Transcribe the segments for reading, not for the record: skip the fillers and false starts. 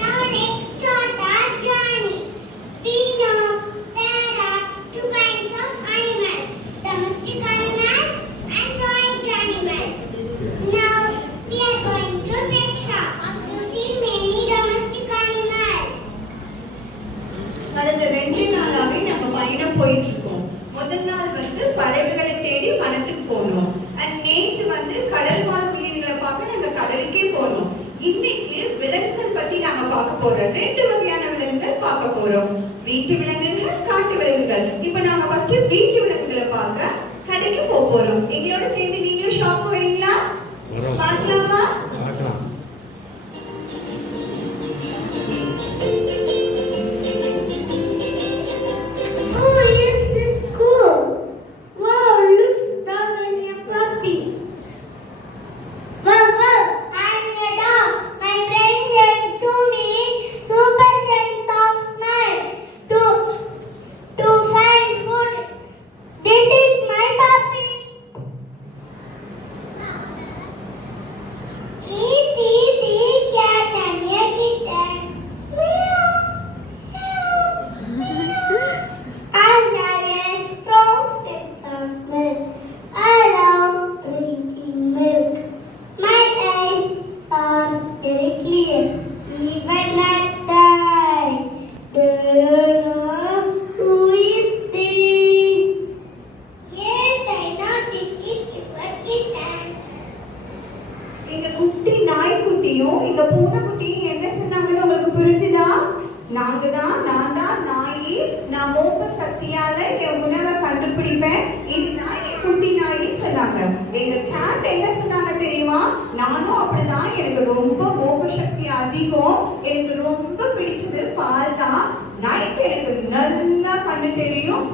Now let's start our journey. We know there are two kinds of animals, domestic animals and wild animals. Now we are going to pet shop to see many domestic animals. கடந்த 2 நாளாவே நம்ம பயணம் போயிட்டு இருக்கோம். முதல் நாள் பறவைகளை தேடி வனத்துக்கு போனோம். நேத்து கடல் வாழ் உயிரினங்களை பார்க்க நாங்க கடலுக்கே போனோம். இன்னைக்கு விலங்குகள் பத்தி நாங்க பார்க்க போறோம். 2 வகையான விலங்குகள் பார்க்க போறோம். வீட்டு விலங்குகள், காட்டு விலங்குகள். இப்ப நாம ஃபர்ஸ்ட் வீட்டு விலங்குகளை பார்க்க கடைக்கு போறோம். எங்களோட சேர்ந்து நீங்களும் ஷாப் வரீங்களா? பார்க்கலாமா? பார்க்கலாம். நானும் அப்படிதான். எனக்கு ரொம்ப மோக சக்தி அதிகம். எனக்கு ரொம்ப பிடிச்சது பால் தான். நைட் எனக்கு நல்லா கண்ணு தெரியும்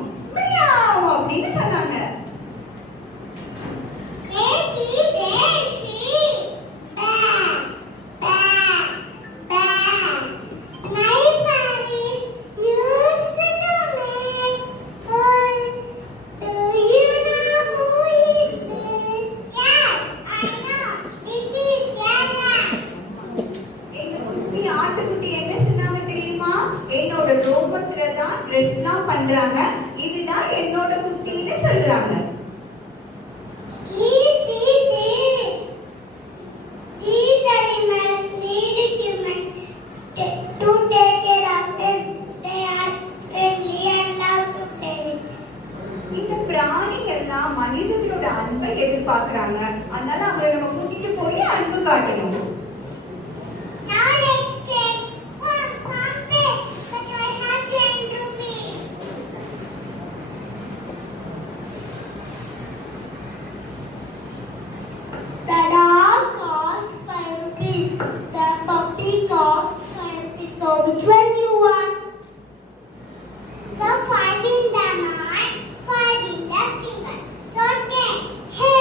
அப்படின்னு சொன்னாங்க. இதுதான் என்னோட குட்டின்னு சொல்றாங்க. இந்த பிராணிகள்லாம் மனிதர்களோட அன்பை எதிர்பார்க்கிறாங்க. அதனால அவங்களை நம்ம கூட்டிட்டு போய் அன்பு காட்டணும். Which one you want? So finding the man, finding the finger. So then, hey,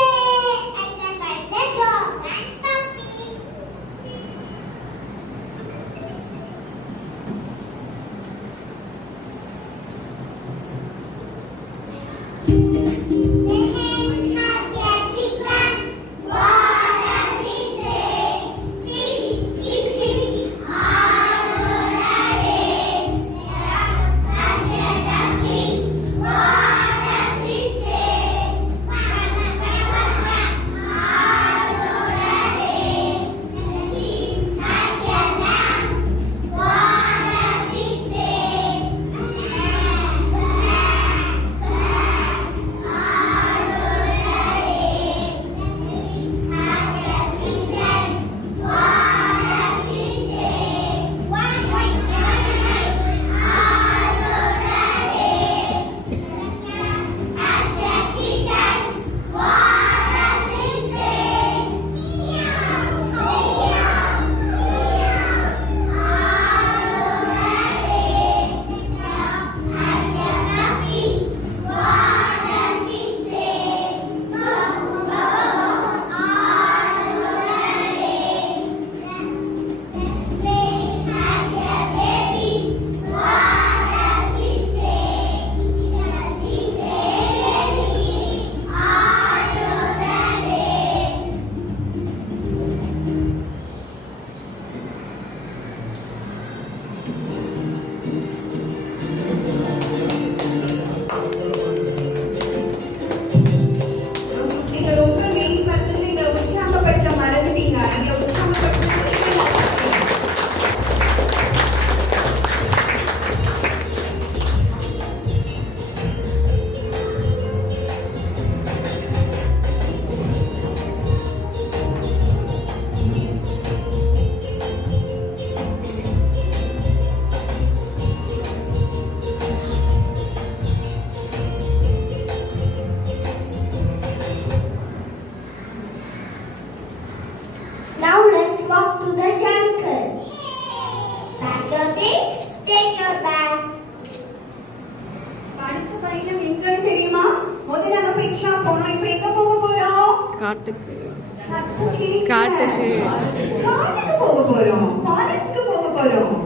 I can find the dog and puppy. வந்துருச்சா போனோம். இப்போ எங்க போக போறோம்? காட்டுக்கு காட்டுக்கு காட்டுக்கு போக போறோம். ஃபாரஸ்ட்க்கு போக போறோம்.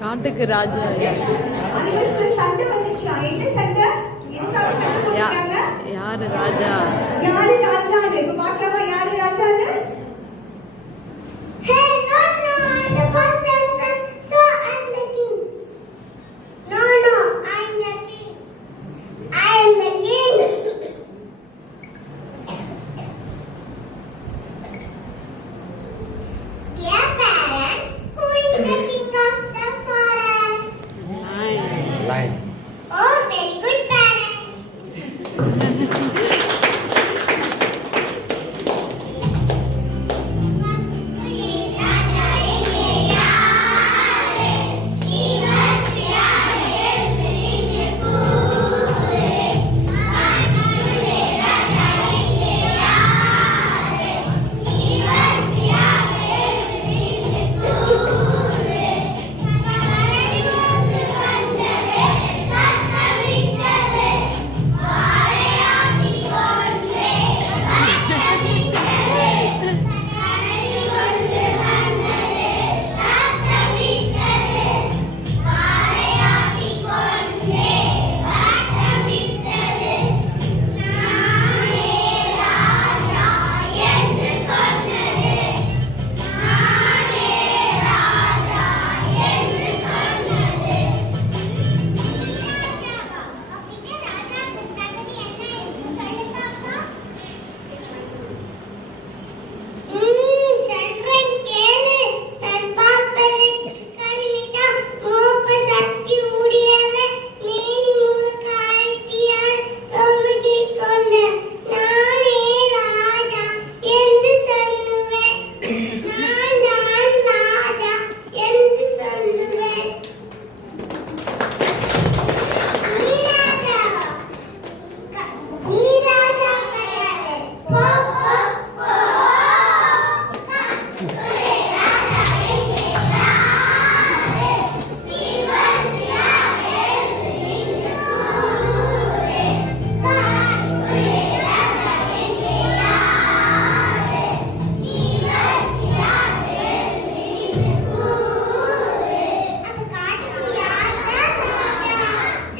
காட்டுக்கு ராஜா சண்டை வந்துச்சா? என்ன சண்டை? இதுக்காக சண்டை போட்டாங்க. யாரு ராஜா? யாரு ராஜான்னு இப்ப பார்க்கலாமா? யாரு ராஜான்னு? Hey, no, I'm the first husband, so I'm the king. No, I'm the king. I am the king. Dear parents, who is the king of the forest? Lion. Oh, very good parents.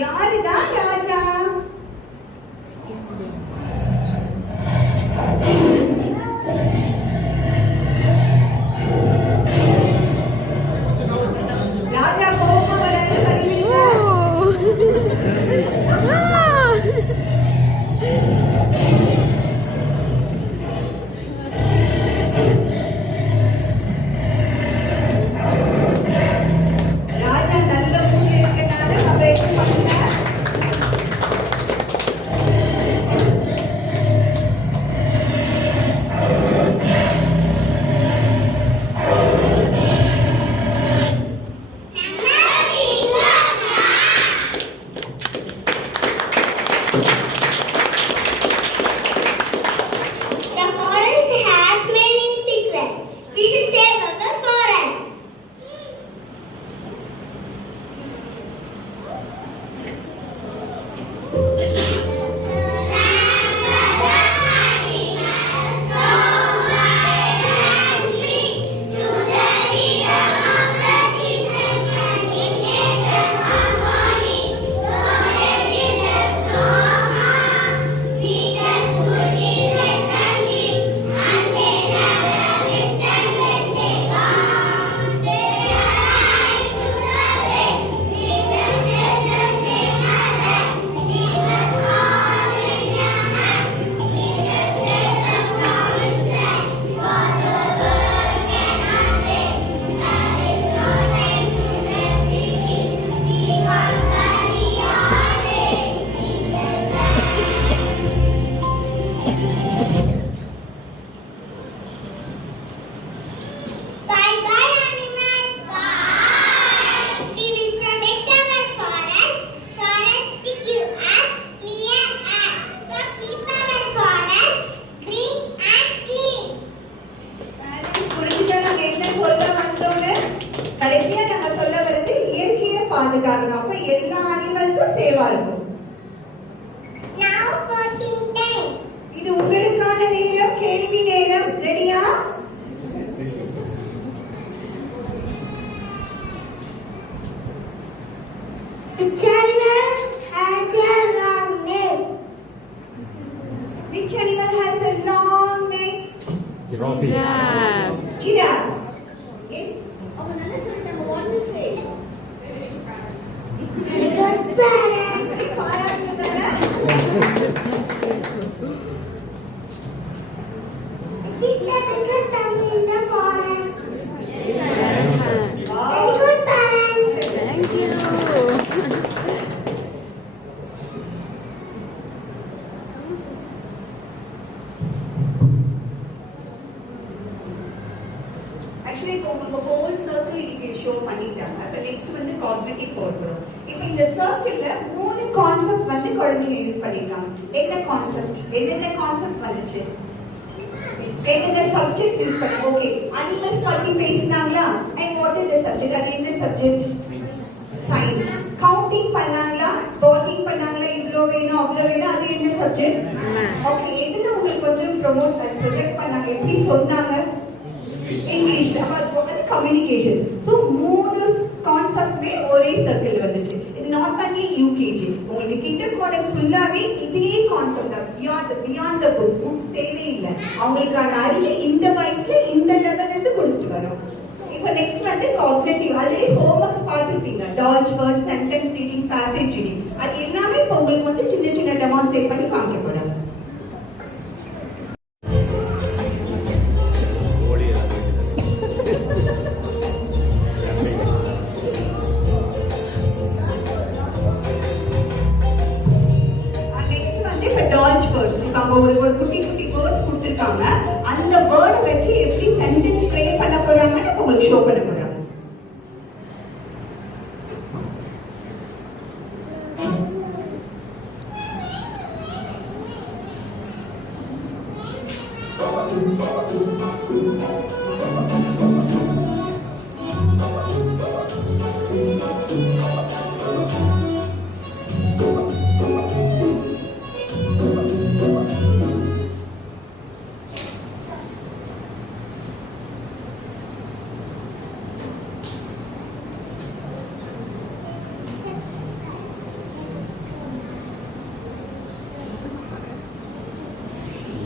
யாருதான் ராஜா? ராஜா கோபமா வராது, பலிபிடிங்க. ராஜா நல்ல மூட்ல இருக்கனால அவரை எதுவும் பண்ணல. The forest has many secrets. We should save our forest. Bye-bye, animals. Bye. We will protect our forest. Forest with you as clear air. So keep our forest green and clean. புரிஞ்சுக்க நாங்க என்ன சொல்ல வந்தோம்னு கடைசியா நாங்க சொல்ல வர்றது இயற்கையை பாதுகாக்கணும். அப்ப எல்லா அனிமல்ஸும் சேவா இருக்கும். Now voting time. இது உங்களுக்கான நேரம், கேள்வி நேரம். ரெடியா? Which animal has a long neck? Chida. Yes. அவங்க நல்லா சொல்றாங்க. What to say? Very good parent. பாராட்டுதானே? She's the biggest family in the forest. Wow. Very good parent. Thank you. Actually இப்போ உங்களுக்கு ஹோல் சர்க்கிள் இன்னைக்கு ஷோ பண்ணிட்டாங்க. அப்ப நெக்ஸ்ட் வந்து காக்னிட்டிவ் போடுறோம். இப்போ இந்த சர்க்கிள்ல 3 கான்செப்ட் வந்து குழந்தைங்க யூஸ் பண்ணிருக்காங்க. என்ன கான்செப்ட்? என்னென்ன கான்செப்ட் வந்துச்சு? என்னென்ன சப்ஜெக்ட்ஸ் யூஸ் பண்ணி? ஓகே, அனிமல்ஸ் பத்தி பேசினாங்களா? And what is the subject? அது என்ன சப்ஜெக்ட்? சயின்ஸ். கவுண்டிங் பண்ணாங்களா? பேர்டிங் பண்ணாங்களா? இவ்ளோ வேணும் அவ்ளோ வேணும், அது என்ன சப்ஜெக்ட்? ஓகே, எதுல உங்களுக்கு வந்து ப்ரொஜெக்ட் பண்ணாங்க? எப்படி சொன்னாங்க? இங்கிலீஷ். அப்ப அது கம்யூனிகேஷன். சோ 3 கான்செப்ட்மே ஒரே சர்க்கிள் வந்துச்சு. இது நாட் ஒன்லி யூகேஜி, உங்களுக்கு கிண்டர் கார்டன் ஃபுல்லாவே இதே கான்செப்ட் தான். பியாண்ட் த புக்ஸ் தேவையில்லை. அவங்களுக்கான அறிவு இந்த வயசுல இந்த லெவல்ல இருந்து கொடுத்துட்டு வரோம். இப்போ நெக்ஸ்ட் வந்து காக்னிட்டிவ். ஆல்ரெடி ஹோம்வொர்க்ஸ் பார்த்துருப்பீங்க. Dodge word, sentence reading, passage reading. அது எல்லாமே இப்போ உங்களுக்கு வந்து சின்ன சின்ன டெமான்ஸ்ட்ரேட் பண்ணி காமிக்க போறாங்க. ஒரு குட்டி குட்டி வேர்ட்ஸ் கொடுத்திருக்காங்க. அந்த வேர்டை வச்சு எப்படி சென்டென்ஸ் ஃப்ரேம் பண்ண போறாங்கன்னு உங்களுக்கு ஷோ பண்ண போறாங்க.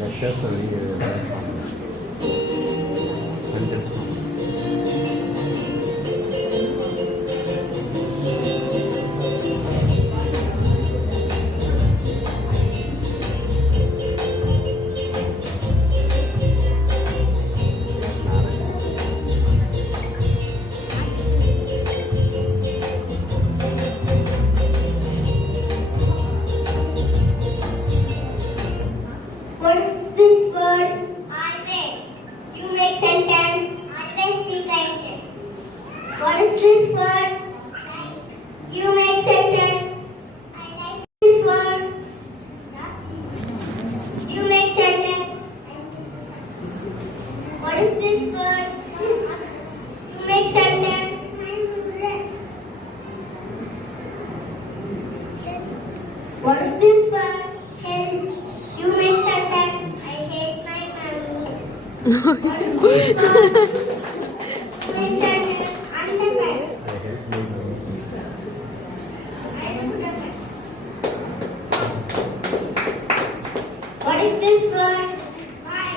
Letters only sentence form. What is this word? Always. You make sentence. Always be kind. What is this word? You make sentence. I like this word. You make sentence. What is this word? You make sentence. What is this word? Help. You make sentence. I hate my family. What is this word? You make sentence. Understand. I hate my mom. What is this word? Why?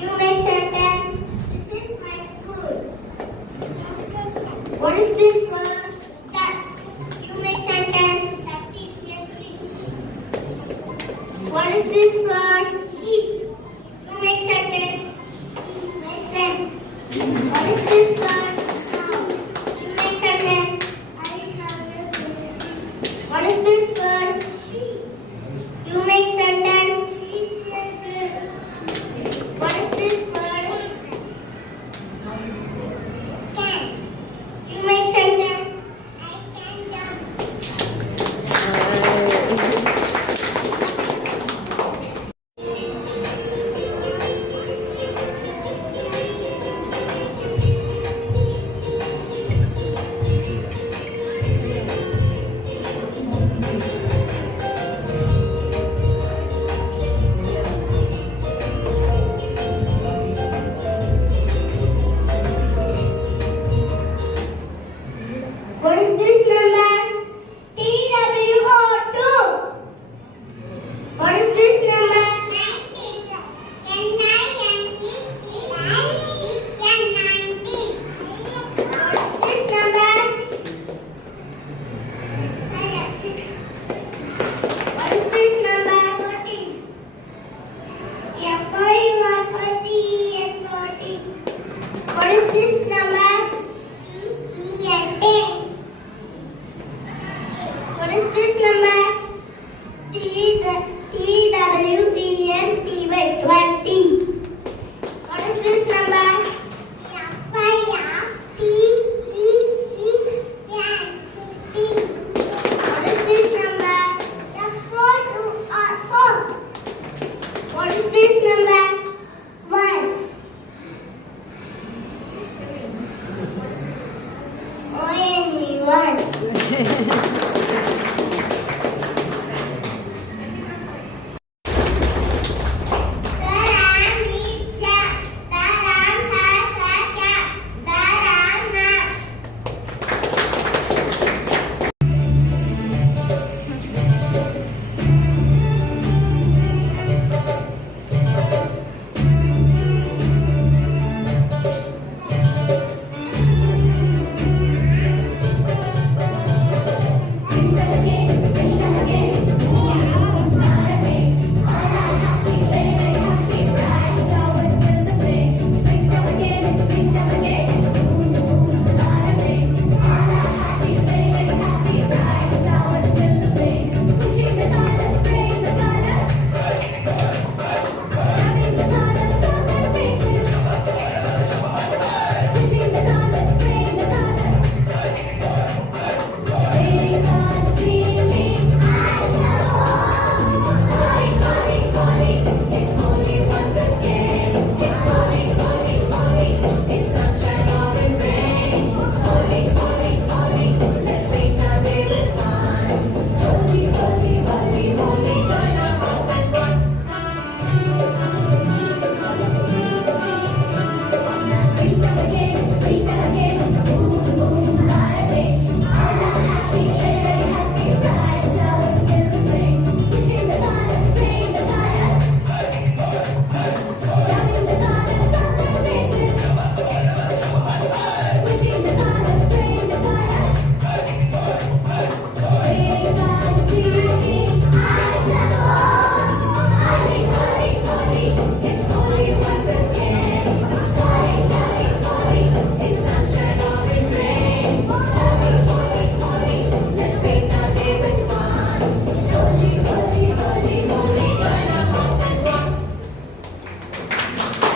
You make sentence. This is my school. What is this word? That. You make sentence. That is your tree. What is this word? Eat. You make sentence. My friend. What is this word? Cow. You make sentence. I love you. What is this word? Sheep. You make sentence. What is this word? Can. You make sentence. this number? Ten. What is this number? TWENTY. 20. What is this number? What is this number? What is this number? 1. Only 1.